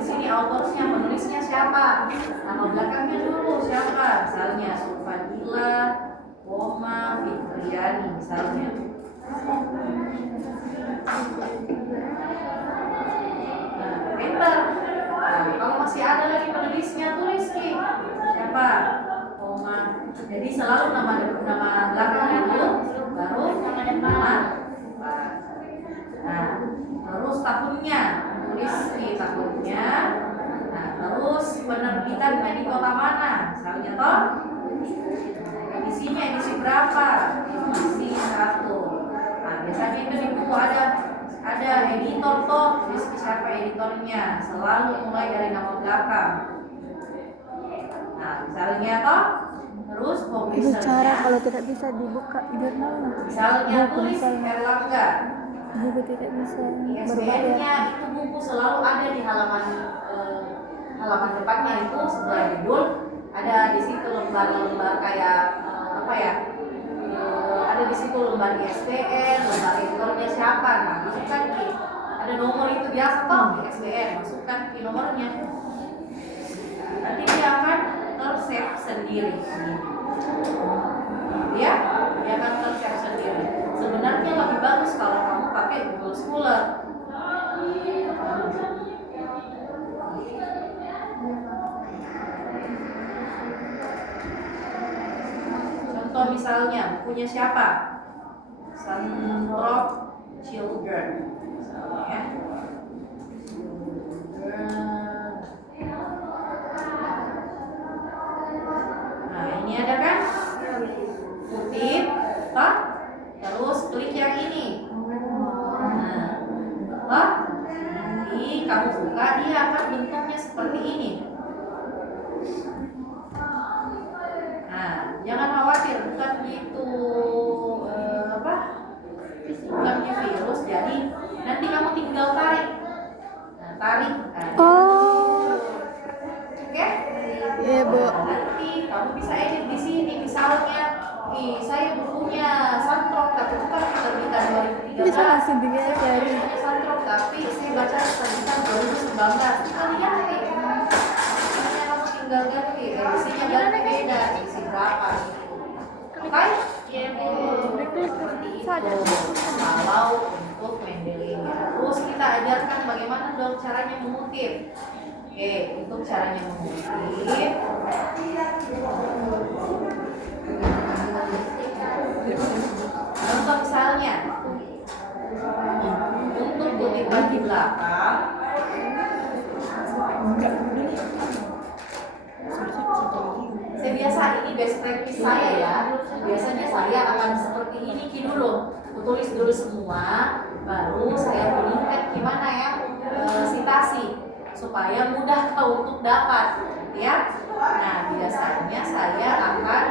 di sini autorsnya, penulisnya siapa, nama belakangnya dulu siapa, misalnya Sufadila, koma Fitriani misalnya. Nah, enter. Nah, kalau masih ada lagi penulisnya tulis Ki. Siapa? Koma. Jadi selalu nama belakangnya dulu, baru nama depan. Nah, terus tahunnya, tulis di tahunnya. Nah, terus penerbitannya di kota mana? Misalnya toh, edisinya edisi berapa? Edisi 1. Nah, biasanya itu di buku ada editor toh, tulis siapa editornya. Selalu mulai dari nama belakang. Nah, misalnya toh, terus publishernya. Bicara kalau tidak bisa dibuka jurnal. Misalnya tulis Erlangga. Buku tidak bisa ISBN-nya itu buku selalu ada di halaman depannya itu sebelah judul ada di situ lembar-lembar kayak ada di situ lembar ISBN, lembar editornya siapa, nah masukkan Ki. Ada nomor itu biasa toh di ISBN, masukkan Ki nomornya. Nanti dia akan ter-save sendiri. Ya, dia akan ter-save sendiri. Sebenarnya lebih bagus kalau kamu pakai Google Scholar. Contoh misalnya bukunya siapa? Sandrock Children misalnya ya. Nah ini ada kan? Kutip, toh? Terus klik yang ini. Nah, ini kamu buka, dia akan bentuknya seperti ini. Nah, jangan khawatir, bukan gitu bukannya virus, jadi nanti kamu tinggal tarik. Nah, tarik. Oke? Iya, Bu. Nanti kamu bisa edit di sini, misalnya, saya bukunya Sandrock, tapi bukan terbitan 2013. Bisa langsung dilihat dari Sandrock, tapi saya baca terbitan 2019. Kita lihat nih. Makanya kamu tinggal ganti, edisinya ganti beda, edisi berapa gitu. Oke? Iya, seperti itu. Kalau untuk Mendeley-nya. Terus kita ajarkan bagaimana dong caranya mengutip. Oke, untuk caranya mengutip. Contoh misalnya, untuk kutipan di belakang, saya biasa ini best practice saya ya. Biasanya saya akan seperti ini Ki dulu. Tulis dulu semua, baru saya pilihkan gimana ya sitasi supaya mudah kau untuk dapat, ya. Nah biasanya saya akan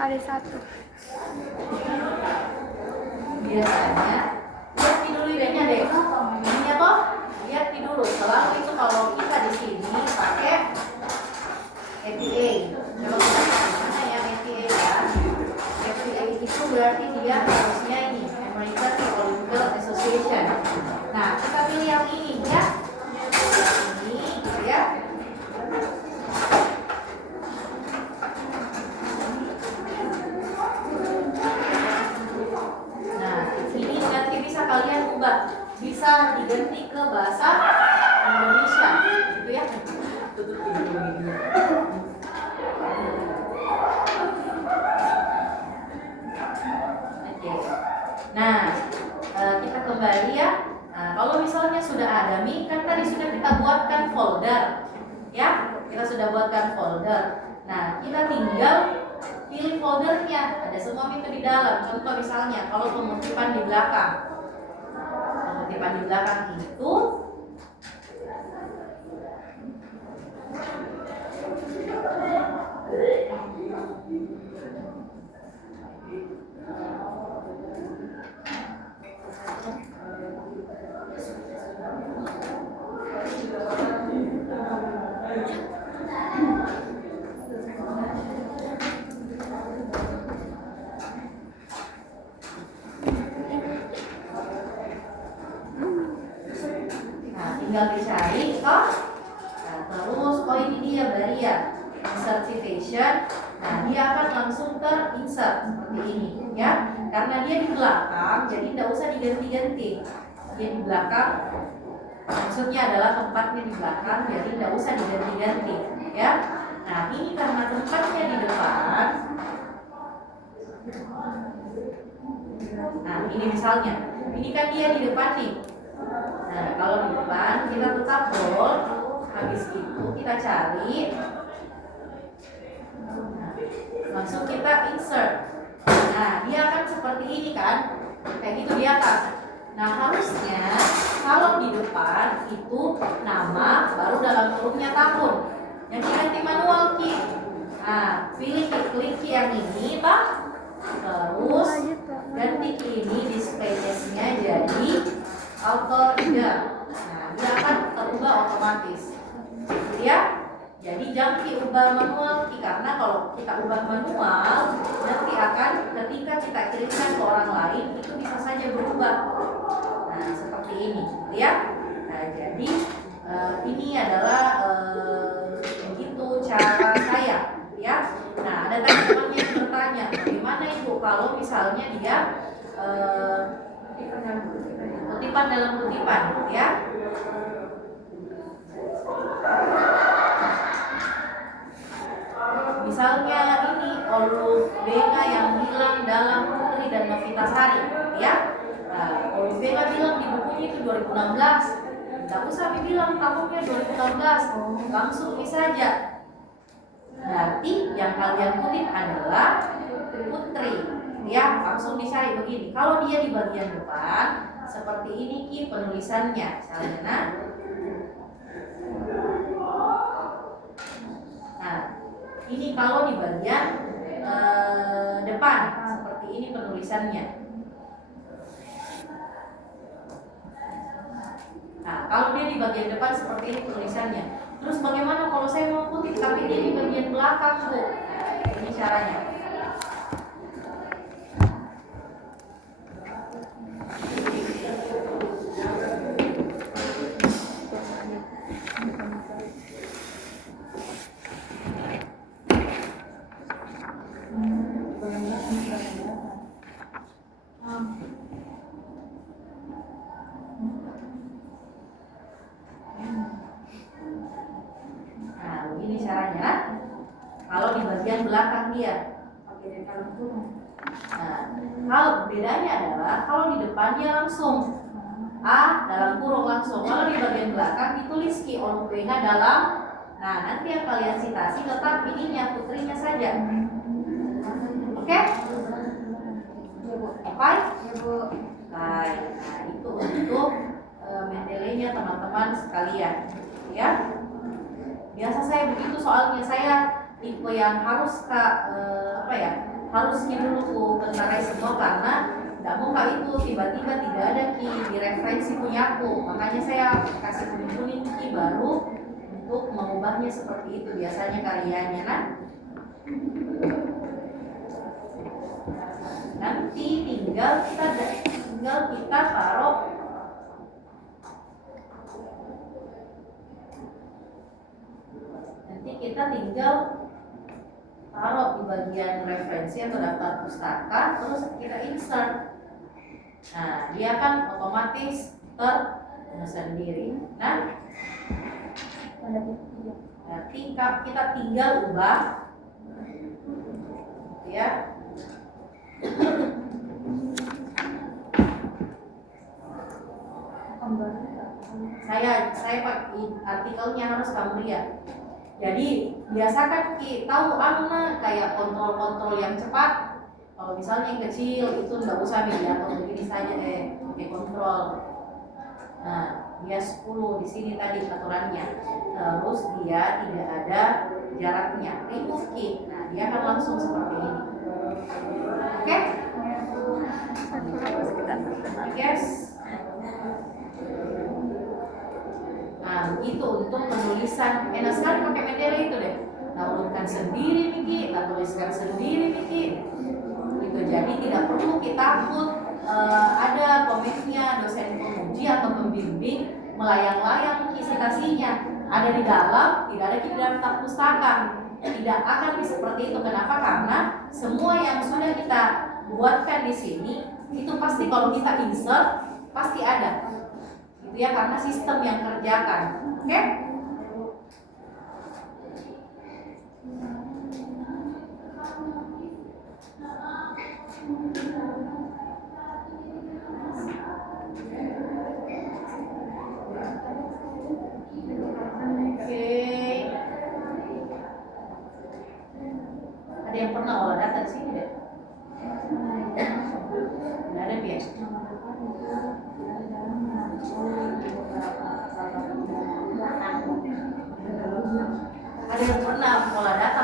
ada satu. Biasanya lihat dulu idenya deh. Ininya toh, lihat dulu. Selalu itu kalau kita di sini pakai APA. Kalau kita mana ya APA ya? APA itu berarti dia harusnya ini American Theological Association. Nah, kita pilih yang ini ya. Ini gitu ya. Kalian ubah, bisa diganti ke bahasa Indonesia gitu ya. Oke. Nah, kita kembali ya. Nah, kalau misalnya sudah ada nih, kan tadi sudah kita buatkan folder ya, kita sudah buatkan folder. Nah, kita tinggal pilih foldernya, ada semua itu di dalam. Contoh misalnya kalau pengutipan di belakang, pengutipan di belakang itu toh. Nah, terus ini dia barrier insert citation. Nah, dia akan langsung terinsert seperti ini ya. Karena dia di belakang, jadi tidak usah diganti-ganti. Dia di belakang, maksudnya adalah tempatnya di belakang, jadi tidak usah diganti-ganti ya. Nah, ini karena tempatnya di depan. Nah, ini misalnya, ini kan dia di depan nih. Nah, kalau di depan kita tetap bold. Habis itu kita cari. Nah, langsung kita insert. Nah, dia akan seperti ini kan, kayak gitu di atas. Nah, harusnya kalau di depan itu nama, baru dalam kurungnya tahun. Yang diganti manual key. Nah, pilih klik key yang ini, Pak. Terus ganti key ini display case-nya jadi auto reader. Nah, dia akan terubah otomatis. Ya. Jadi jangan diubah manual karena kalau kita ubah manual nanti akan ketika kita kirimkan ke orang lain itu bisa saja berubah. Nah, seperti ini, ya. Nah, jadi ini adalah begitu cara saya, ya. Nah, ada teman-teman yang bertanya, bagaimana Ibu kalau misalnya dia kutipan dalam kutipan, ya. Misalnya ini Olivega yang bilang dalam Putri dan Novitasari, ya. Nah, Olivega bilang di bukunya itu 2016. Tidak usah dibilang tahunnya 2016, langsung bisa saja. Berarti yang kalian kutip adalah Putri, ya. Langsung dicari begini. Kalau dia di bagian depan, seperti ini Ki penulisannya, misalnya. Nah, ini kalau di bagian depan seperti ini penulisannya. Nah, kalau dia di bagian depan seperti ini penulisannya. Terus bagaimana kalau saya mau kutip tapi dia di bagian belakang, Bu? Nah, ini caranya. Kalau di bagian belakang dia. Nah, hal bedanya adalah kalau di depan dia langsung A dalam kurung langsung. Kalau di bagian belakang ditulis Ki Olivega dalam. Nah, nanti yang kalian citasi tetap ininya putrinya saja. Oke? Baik? Baik. Nah, itu untuk mendelenya teman-teman sekalian. Ya. Biasa saya begitu soalnya, saya tipe yang harus harusnya dulu tentarai semua karena tidak mau itu tiba-tiba tidak ada Ki di referensi punyaku. Makanya saya kasih kuning-kuning Ki baru untuk mengubahnya seperti itu biasanya karyanya kan. Nanti tinggal kita taruh di bagian referensi atau daftar pustaka, terus kita insert. Nah, dia akan otomatis tersendiri. Nah, kita tinggal ubah, ya. Saya pakai artikelnya harus kamu lihat. Jadi biasakan tahu kayak kontrol yang cepat. Kalau misalnya yang kecil itu nggak usah atau begini saja pakai kontrol. Nah, dia 10 di sini tadi aturannya. Terus dia tidak ada jaraknya. Remove key. Nah, dia akan langsung seperti ini. Oke? Yes. Nah, begitu untuk penulisan. Enak sekali pakai Mendeley itu deh. Downloadkan sendiri Niki, kita tuliskan sendiri Niki. Gitu. Jadi tidak perlu kita takut ada komennya dosen penguji atau pembimbing melayang-layang citasinya. ada di dalam, tidak ada di daftar pustaka. Tidak akan bisa seperti itu. Kenapa? Karena semua yang sudah kita buatkan di sini itu pasti kalau kita insert pasti ada. Itu ya, karena sistem yang kerjakan. Oke? Ada yang pernah olah data di sini deh? Nggak ada biasa. Ada yang pernah olah data